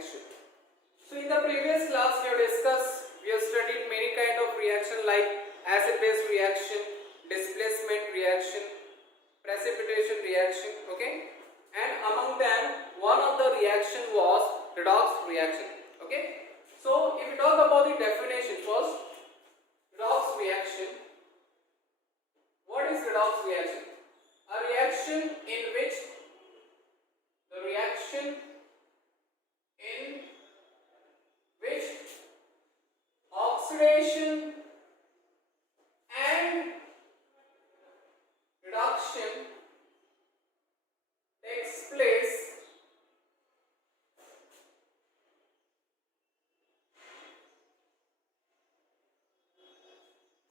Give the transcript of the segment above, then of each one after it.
reaction. So in the previous class we have studied many kind of reaction like acid-base reaction, displacement reaction, precipitation reaction, okay? And among them, one of the reaction was redox reaction, okay? So if we talk about the definition first, redox reaction. What is redox reaction? A reaction in which oxidation and reduction takes place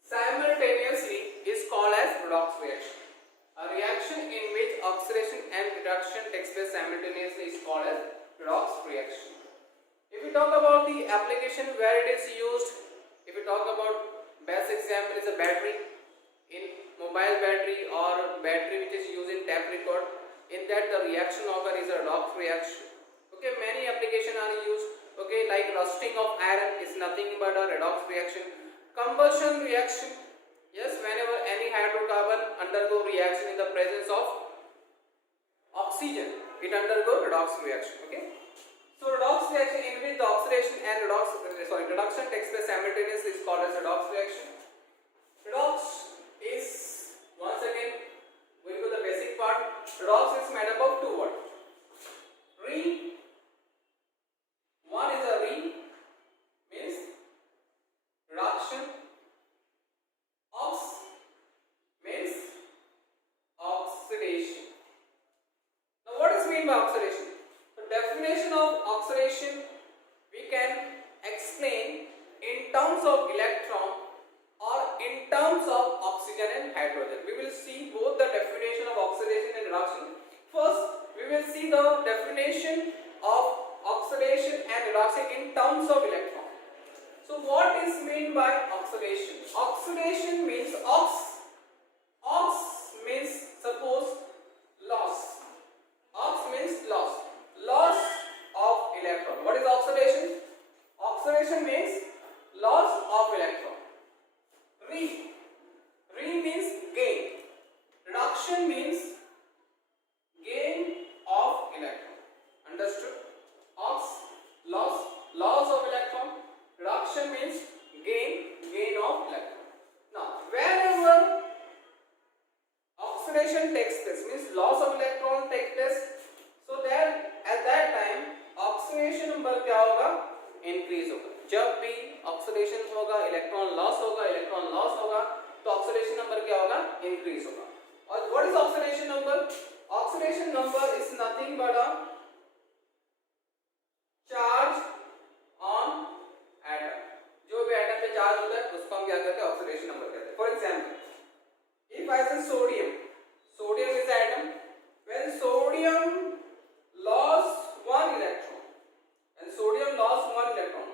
simultaneously is called as redox reaction. A reaction in which oxidation and reduction takes place simultaneously is called as redox reaction. If we talk about the application where it is used, if we talk about best example is a battery, in mobile battery or battery which is used in tape record, in that the reaction occur is a redox reaction. Okay, many applications are used, okay, like rusting of iron is nothing but a redox reaction. Combustion reaction, yes, whenever any hydrocarbon undergo reaction in the presence of oxygen, it undergo redox reaction, okay. So redox reaction in which the oxidation and reduction takes place simultaneously is called as redox reaction. Redox is, once again, going to the basic part. Redox is made up of two words. One is a means reduction. Ox means oxidation. Now what is meant by oxidation? The definition of oxidation we can explain in terms of electron or in terms of oxygen and hydrogen. We will see both the definition of oxidation and reduction. First, we will see the definition of oxidation and reduction in terms of electron. So what is meant by oxidation? Oxidation means ox means suppose loss. Ox means loss of electron. What is oxidation? Oxidation means loss of electron. Re means gain. Reduction means gain of electron. Understood? Ox, loss of electron. Reduction means gain of electron. Now, wherever oxidation takes place, means loss of electron takes place, so there at that time oxidation number क्या होगा? Increase होगा. जब भी oxidation होगा, electron loss होगा, तो oxidation number क्या होगा? इंक्रीज होगा. और what is oxidation number? Oxidation number is nothing but a charge on atom. जो भी एटम पे चार्ज होता है उसको हम क्या कहते हैं? ऑक्सीडेशन नंबर कहते हैं. फॉर एग्जांपल, इफ आई से sodium is atom, when sodium lost one electron, and sodium lost one electron,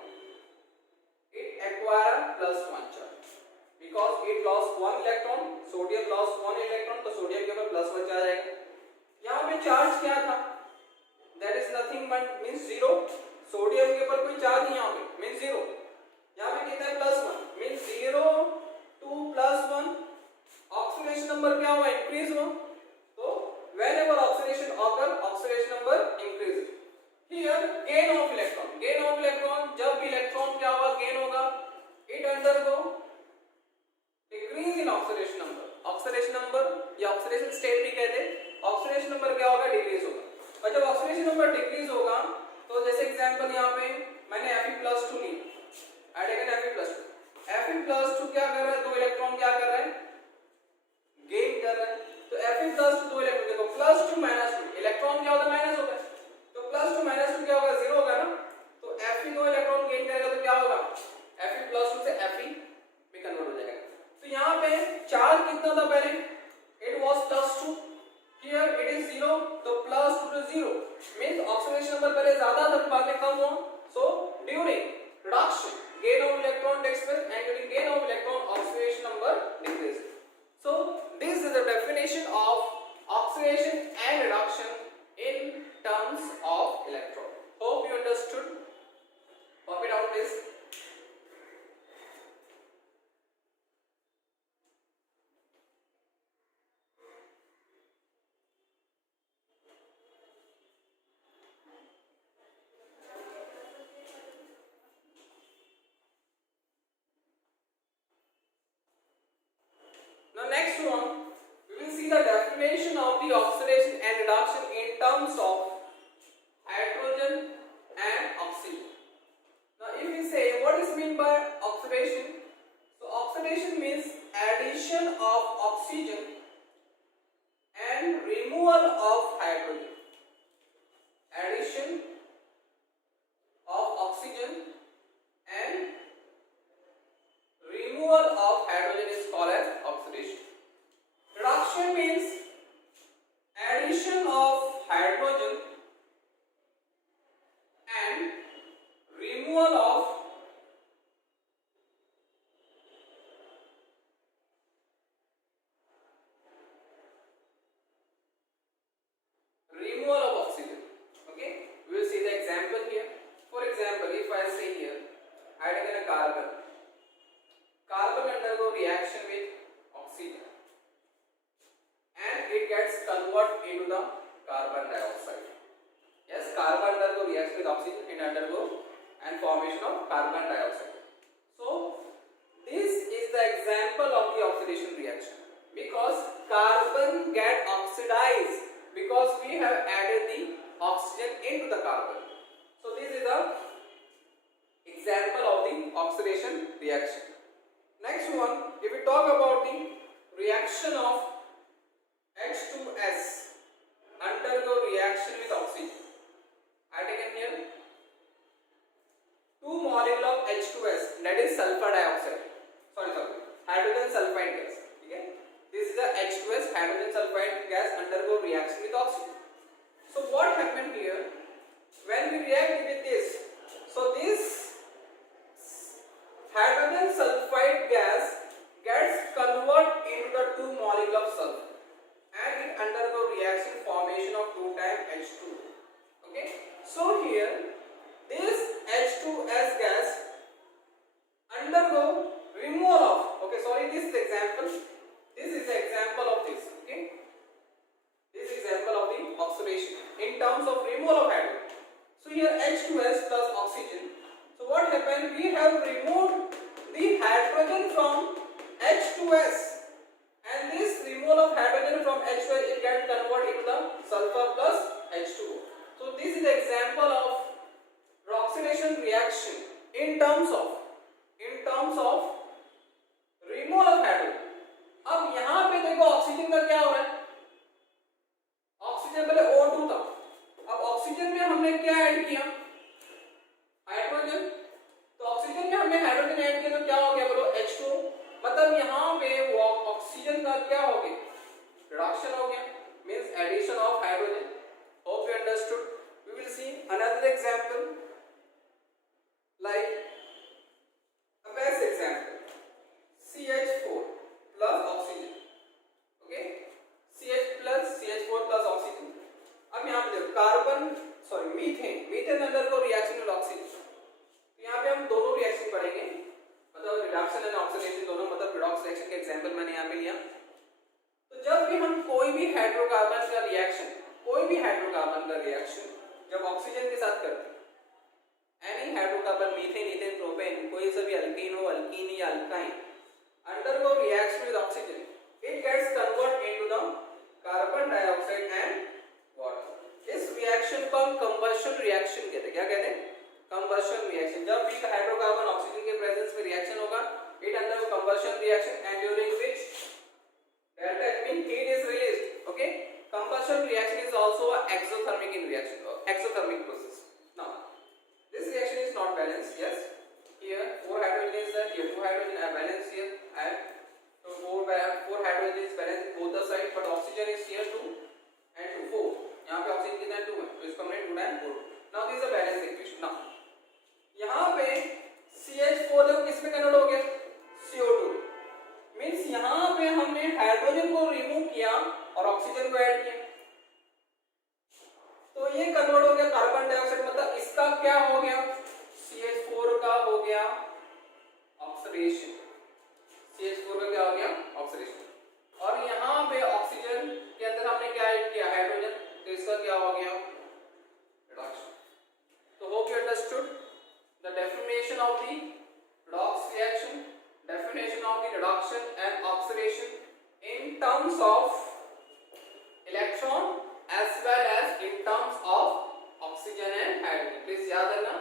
it acquire plus one charge. Because it lost one electron, sodium lost one electron, तो sodium के ऊपर plus one charge आएगा. यहाँ पे charge क्या था? That is nothing but means zero. Sodium के ऊपर कोई चार्ज नहीं, यहाँ पे means zero. यहाँ पे कितना है? Plus one, means 0 to plus 1. Oxidation number क्या हुआ? इंक्रीज हुआ. तो whenever oxidation occur, oxidation number increases. Here gain of electron, जब भी इलेक्ट्रॉन क्या होगा? गेन होगा. It undergo decrease in oxidation number. Oxidation number या ऑक्सीडेशन स्टेट भी कहते हैं. ऑक्सीडेशन नंबर क्या होगा? डिक्रीज होगा. और जब ऑक्सीडेशन नंबर डिक्रीज होगा, तो जैसे एग्जांपल यहाँ पे मैंने Fe+2 Lee, I taken Fe+2. Fe+2 क्या कर रहा है? दो इलेक्ट्रॉन क्या कर रहा है? गेन कर रहा है. तो Fe+2 दो इलेक्ट्रॉन, देखो +2 -2, इलेक्ट्रॉन क्या होता है? माइनस होता है. तो +2 -2 क्या होगा? 0 होगा ना. तो Fe दो इलेक्ट्रॉन गेन करेगा तो क्या होगा? Fe+2 से Fe में कन्वर्ट हो जाएगा. तो यहाँ पे चार्ज कितना था पहले? It was +2. Here it is 0. तो +2 to 0 means ऑक्सीडेशन नंबर पहले ज्यादा था, बाद में कम हुआ. So during reduction, gain of electron takes place, and during gain of electron, oxidation number decreases. So this is the definition of oxidation and reduction in terms of electron. Hope you understood. definition of the oxidation and reduction in terms of hydrogen and oxygen. Now if we say what is meant by oxidation, so oxidation means addition of oxygen and removal of hydrogen. Addition of oxygen and removal of hydrogen is called as oxidation. Reduction means addition of hydrogen and removal of oxygen. Okay, we will see the example here. For example, if I say here I have taken a carbon. Carbon undergo reaction with oxygen and it gets converted into the carbon dioxide. Yes, carbon undergo reaction with oxygen and undergo and formation of carbon dioxide. So this is the example of the oxidation reaction, because carbon get oxidized because we have added the oxygen into the carbon. So this is the example of the oxidation reaction. Next one, if we talk about the reaction of H2S undergo reaction with oxygen. I taken here 2 molecule of H2S, that is sulfur dioxide. Sorry, hydrogen sulfide gas. Okay, this is the H2S, hydrogen sulfide gas undergo reaction with oxygen. So what happened here when we react with this? So this hydrogen sulfide gas gets converted into the 2 molecule of sulfur and it undergo reaction formation of 2 times H2. Okay, so here this H2S gas undergo removal of, this is the example. This is the example of this. Okay, this is example of the oxidation in terms of removal of hydrogen. So here H2S plus oxygen. So what happened? We have removed the hydrogen from H2S, and this removal of hydrogen from H2S it can convert into the sulfur plus H2O. So this is the example of oxidation reaction in terms of removal of hydrogen. अब यहाँ पे देखो oxygen का क्या हो रहा है? Oxygen पहले O2 था, अब ऑक्सीजन में हमने क्या ऐड किया? हाइड्रोजन। तो ऑक्सीजन में हमने हाइड्रोजन ऐड किया तो क्या हो गया बोलो? H2O। मतलब यहाँ पे वो ऑक्सीजन का क्या हो गया? रिडक्शन हो गया, means addition of hydrogen. Hope you understood. We will see another example, like a best example, CH4 plus oxygen. Okay, CH4 plus oxygen. अब यहाँ पे carbon methane undergo reaction with oxygen. तो यहाँ पे हम दोनों रिएक्शन पढ़ेंगे, मतलब रिडक्शन एंड ऑक्सीडेशन दोनों, मतलब रिडॉक्स रिएक्शन का एग्जांपल मैंने यहाँ पे लिया. तो जब भी हम कोई भी हाइड्रोकार्बन का रिएक्शन जब ऑक्सीजन के साथ करते हैं, any hydrocarbon methane, ethane, propane, कोई सा भी अल्कीन हो, अल्कीन या alkyne, undergo reaction with oxygen, it gets converted into the carbon dioxide and water. इस रिएक्शन को हम कंबशन रिएक्शन कहते हैं. क्या कहते हैं? Combustion reaction. जब भी हाइड्रोकार्बन ऑक्सीजन के प्रेजेंस में रिएक्शन होगा, it undergo combustion reaction and during which delta H means heat is released. Okay, combustion reaction is also a exothermic reaction, exothermic process. Now this reaction is not balanced. Yes, here 4 hydrogen is there, here 2 hydrogen are balanced here, and so 4 hydrogen is balanced both the sides, but oxygen is here 2 and 4. यहाँ पे oxygen कितना है? 2 है, तो इसको हमने 2 and 4. Now this is a balanced equation. Now यहाँ पे CH4 देखो किस में कन्वर्ट हो गया? CO2. मींस यहाँ पे हमने हाइड्रोजन को रिमूव किया और ऑक्सीजन को ऐड किया, तो ये कन्वर्ट हो गया कार्बन डाइऑक्साइड. मतलब इसका क्या हो गया? CH4 का हो गया ऑक्सीडेशन. CH4 का क्या हो गया? ऑक्सीडेशन. और यहाँ पे ऑक्सीजन के अंदर हमने क्या ऐड किया? हाइड्रोजन. तो इसका क्या हो गया? रिडक्शन. तो hope you understood the definition of the redox reaction, definition of the reduction and oxidation in terms of electron as well as in terms of oxygen and hydrogen. Please याद रखना,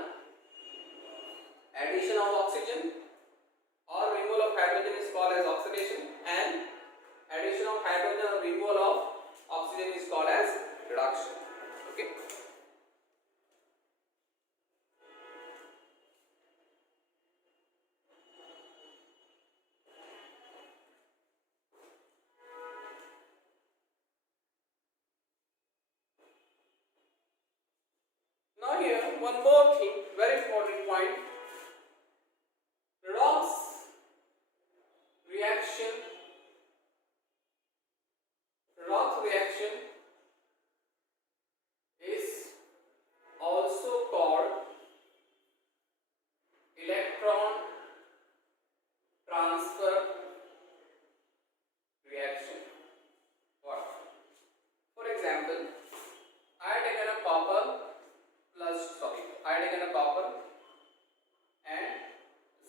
addition of oxygen or removal of hydrogen is called as oxidation, and addition of hydrogen or removal of oxygen is called as reduction. Okay. Now here one more thing, very important point. Redox reaction, redox reaction is also called electron transfer reaction. What? For example, I had taken a copper and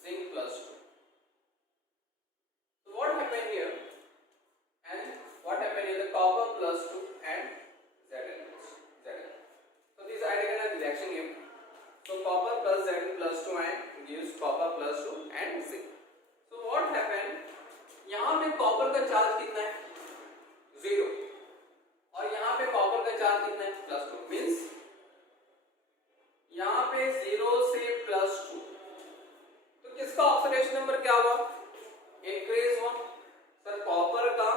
zinc plus 2. So what happened here? And what happened here? The copper plus 2 and Zn. So these I taken a reaction here. So copper plus Zn plus 2 and gives copper plus 2 and zinc. So what happened? यहाँ पे copper का charge कितना है? 0. और यहाँ पे copper का charge कितना है? +2. मीन्स यहाँ पे 0 से +2. तो किसका ऑक्सीडेशन नंबर क्या हुआ? इंक्रीज हुआ. सर कॉपर का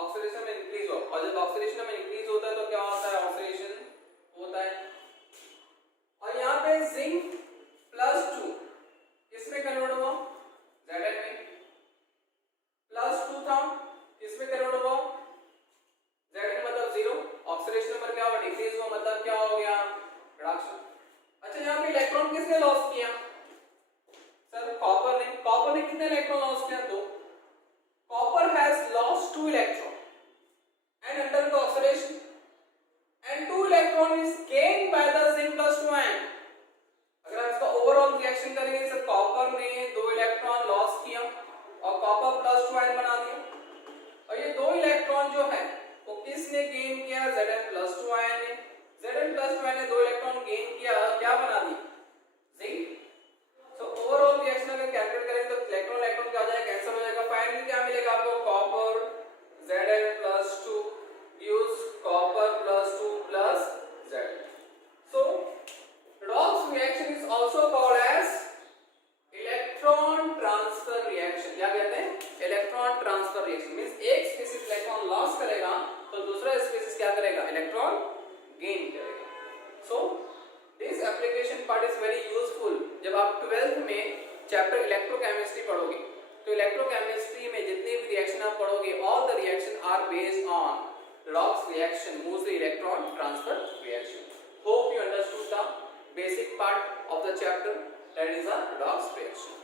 ऑक्सीडेशन में इंक्रीज हुआ, और जब ऑक्सीडेशन में इंक्रीज होता है तो क्या होता है? ऑक्सीडेशन होता है. और यहाँ पे जिंक +2 किसमें कन्वर्ट हुआ? Zn में. +2 था, किसमें कन्वर्ट हुआ? Zn मतलब 0. ऑक्सीडेशन नंबर क्या हुआ? डिक्रीज हुआ, मतलब क्या हो गया? रिडक्शन. अच्छा, यहाँ पे इलेक्ट्रॉन किसने लॉस किया? सर कॉपर ने. कॉपर ने कितने इलेक्ट्रॉन लॉस किया? 2. Copper has lost 2 electron and under oxidation, and 2 electron is gained by the zinc plus 2 ion. अगर हम इसका ओवरऑल रिएक्शन करेंगे, सर कॉपर ने 2 इलेक्ट्रॉन लॉस किया और कॉपर +2 आयन बना दिया, और ये 2 इलेक्ट्रॉन जो है वो किसने गेन किया? Zn+2 आयन ने. Zn+2 आयन ने 2 इलेक्ट्रॉन गेन किया, क्या बना दी? जिंक. सो ओवरऑल रिएक्शन अगर कैलकुलेट करें तो इलेक्ट्रॉन इलेक्ट्रॉन क्या हो जाएगा? कैंसिल हो जाएगा. फाइनली क्या मिलेगा आपको? Copper Zn+2 gives copper +2 plus Zn. So redox reaction is also called as electron transfer reaction. क्या कहते हैं? Electron transfer reaction. मींस एक स्पीशीज इलेक्ट्रॉन लॉस करेगा तो दूसरा स्पीशीज क्या करेगा? इलेक्ट्रॉन गेन करेगा. So this application part is very useful. जब आप 12th में चैप्टर इलेक्ट्रोकेमिस्ट्री पढ़ोगे तो इलेक्ट्रोकेमिस्ट्री में जितने भी रिएक्शन आप पढ़ोगे, all the reaction are based on redox reaction, mostly electron transfer reaction. Hope you understood the basic part of the chapter, that is a redox reaction.